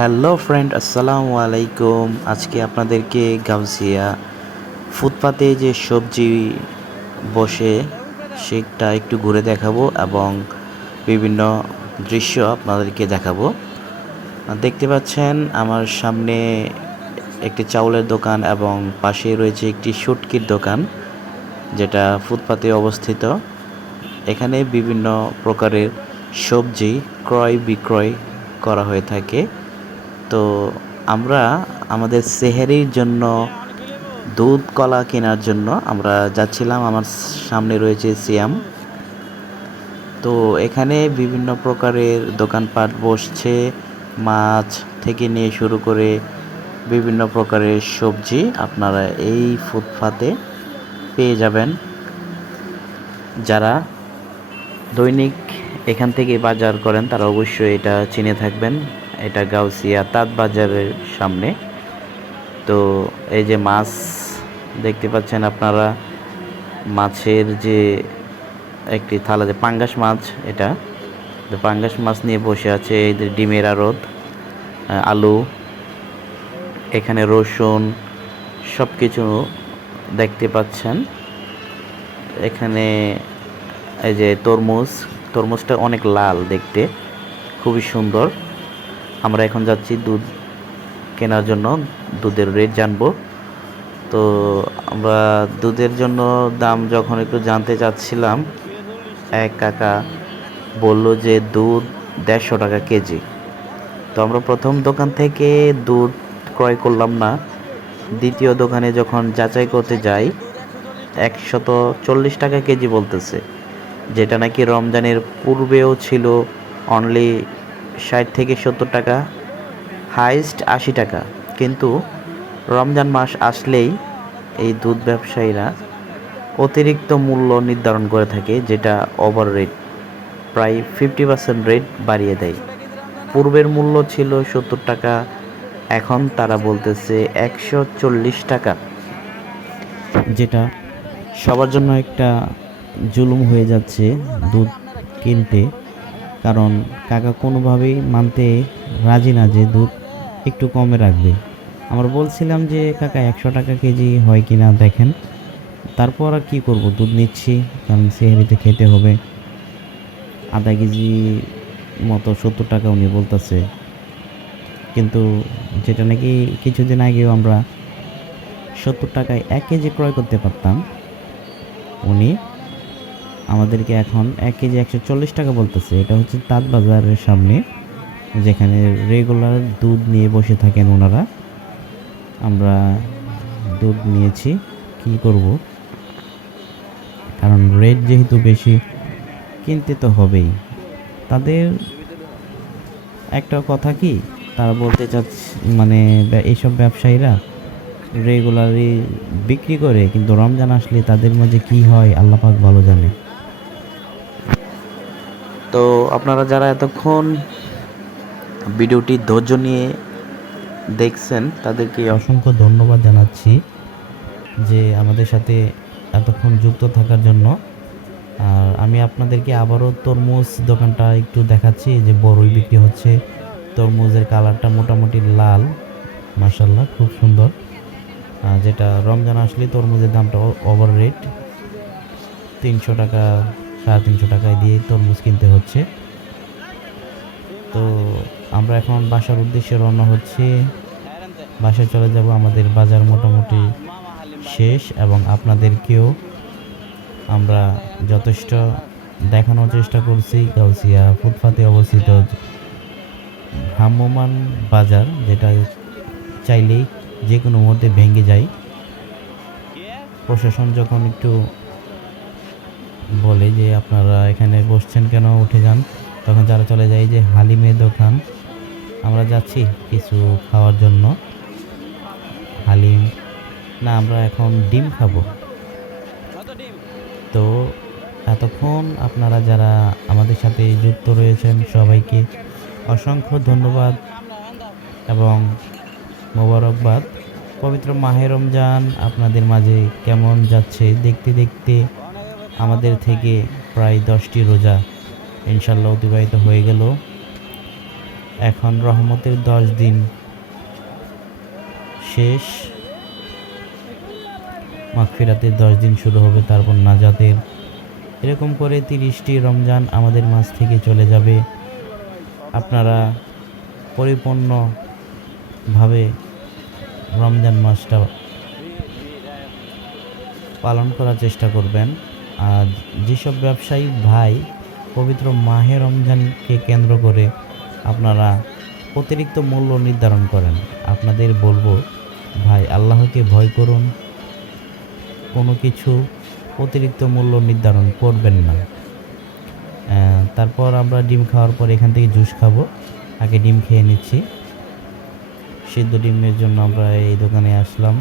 Hello friend, আসসালামু আলাইকুম। আজকে আপনাদেরকে গাউসিয়া ফুটপাতে যে সবজি বসে সেটা একটু ঘুরে দেখাবো এবং বিভিন্ন দৃশ্য আপনাদেরকে দেখাবো। দেখতে পাচ্ছেন আমার সামনে একটি চাউলের দোকান এবং পাশে রয়েছে একটি শুটকির দোকান, যেটা ফুটপাতে অবস্থিত। এখানে বিভিন্ন প্রকারের সবজি ক্রয় বিক্রয় করা হয়ে থাকে। তো আমরা আমাদের সেহেরির জন্য দুধ, কলা কেনার জন্য আমরা যাচ্ছিলাম। আমার সামনে রয়েছে সিয়াম। তো এখানে বিভিন্ন প্রকারের দোকানপাট বসছে, মাছ থেকে নিয়ে শুরু করে বিভিন্ন প্রকারের সবজি আপনারা এই ফুটপাতে পেয়ে যাবেন। যারা দৈনিক এখান থেকে বাজার করেন তারা অবশ্যই এটা চিনে থাকবেন। এটা গাউসিয়া তাঁত বাজারের সামনে। তো এই যে মাছ দেখতে পাচ্ছেন আপনারা, মাছের যে একটি থালা, যে পাঙ্গাস মাছ এটা। তো পাঙ্গাস মাছ নিয়ে বসে আছে এই যে ডিমের আড়ত আলু, এখানে রসুন সব কিছু দেখতে পাচ্ছেন। এখানে এই যে তরমুজ, তরমুজটা অনেক লাল দেখতে, খুবই সুন্দর। আমরা এখন যাচ্ছি দুধ কেনার জন্য, দুধের রেট জানব। তো আমরা দুধের জন্য দাম যখন একটু জানতে চাচ্ছিলাম, এক কাকা বলল যে দুধ দেড়শো টাকা কেজি। তো আমরা প্রথম দোকান থেকে দুধ ক্রয় করলাম না। দ্বিতীয় দোকানে যখন যাচাই করতে যাই, একশত চল্লিশ টাকা কেজি বলতেছে, যেটা নাকি রমজানের পূর্বেও ছিল অনলি ষাট থেকে সত্তর টাকা, হাইস্ট আশি টাকা। কিন্তু রমজান মাস আসলেই এই দুধ ব্যবসায়ীরা অতিরিক্ত মূল্য নির্ধারণ করে থাকে, যেটা ওভার রেট প্রায় ফিফটি পার্সেন্ট রেট বাড়িয়ে দেয়। পূর্বের মূল্য ছিল সত্তর টাকা, এখন তারা বলতেছে একশো চল্লিশ টাকা। যেটা সবার জন্য একটা জুলুম হয়ে যাচ্ছে দুধ কিনতে। কারণ কাকা কোনোভাবেই মানতে রাজি না যে দুধ একটু কমে রাখবে। আমরা বলছিলাম যে, কাকা, একশো টাকা কেজি হয় কি না দেখেন। তারপর আর কী করব? দুধ নিচ্ছি, কারণ সেহারিতে খেতে হবে। আধা কেজি মতো সত্তর টাকা উনি বলতেছে। কিন্তু যেটা নাকি কিছুদিন আগেও আমরা সত্তর টাকায় এক কেজি ক্রয় করতে পারতাম। উনি আমাদেরকে এখন এক কেজি একশো চল্লিশ টাকা বলতেছে। এটা হচ্ছে তাঁত বাজারের সামনে, যেখানে রেগুলার দুধ নিয়ে বসে থাকেন ওনারা। আমরা দুধ নিয়েছি, কি করব? কারণ রেট যেহেতু বেশি, কিনতে তো হবেই। তাদের একটা কথা কি, তারা বলতে চাচ্ছে মানে এইসব ব্যবসায়ীরা রেগুলারই বিক্রি করে, কিন্তু রমজান আসলে তাদের মাঝে কি হয় আল্লাহ পাক ভালো জানে। তো আপনারা যারা এতক্ষণ ভিডিওটি ধৈর্য নিয়ে দেখছেন, তাদেরকে অসংখ্য ধন্যবাদ জানাচ্ছি যে আমাদের সাথে এতক্ষণ যুক্ত থাকার জন্য। আর আমি আপনাদেরকে আবারও তরমুজ দোকানটা একটু দেখাচ্ছি যে বড়ই বিক্রি হচ্ছে। তরমুজের কালারটা মোটামুটি লাল মাসাল্লাহ খুব সুন্দর। যেটা রমজান আসলে তরমুজের দামটা ওভার রেট তিনশো টাকা সাড়ে তিনশো টাকায় দিয়ে তরমুজ কিনতে হচ্ছে। তো আমরা এখন বাসার উদ্দেশ্যে রওনা হচ্ছে। বাসায় চলে যাব আমাদের বাজার মোটামুটি শেষ এবং আপনাদেরকেও আমরা যথেষ্ট দেখানোর চেষ্টা করছি গাউসিয়া ফুটপাতে অবস্থিত ভ্রাম্যমান বাজার, যেটা চাইলেই যে কোনো মুহূর্তে ভেঙে যায়। প্রশাসন যখন একটু বলে যে আপনারা এখানে বসছেন কেন উঠে যান। তখন যারা চলে যায় যে হালিমের দোকান। আমরা যাচ্ছি কিছু খাওয়ার জন্য। হালিম না আমরা এখন ডিম খাব। তো এতক্ষণ আপনারা যারা আমাদের সাথে যুক্ত রয়েছেন সবাইকে অসংখ্য ধন্যবাদ এবং মোবারকবাদ। পবিত্র মাহে রমজান আপনাদের মাঝে কেমন যাচ্ছে দেখতে দেখতে আমাদের থেকে প্রায় দশটি রোজা ইনশাল্লাহ অতিবাহিত হয়ে গেল। এখন রহমতের দশ দিন শেষ। মাগফিরাতের দশ দিন শুরু হবে তারপর নাজাতের। এরকম করে তিরিশটি রমজান আমাদের মাঝ থেকে চলে যাবে। আপনারা পরিপূর্ণভাবে রমজান মাসটা পালন করার চেষ্টা করবেন। যেসব ব্যবসায়ী ভাই পবিত্র মাহে রমজানকে কেন্দ্র করে আপনারা অতিরিক্ত মূল্য নির্ধারণ করেন, আপনাদের বলব, ভাই, আল্লাহকে ভয় করুন। কোনো কিছু অতিরিক্ত মূল্য নির্ধারণ করবেন না। তারপর আমরা ডিম খাওয়ার পর এখান থেকে জুস খাব। আগে ডিম খেয়ে নিচ্ছি। সিদ্ধ ডিমের জন্য আমরা এই দোকানে আসলাম।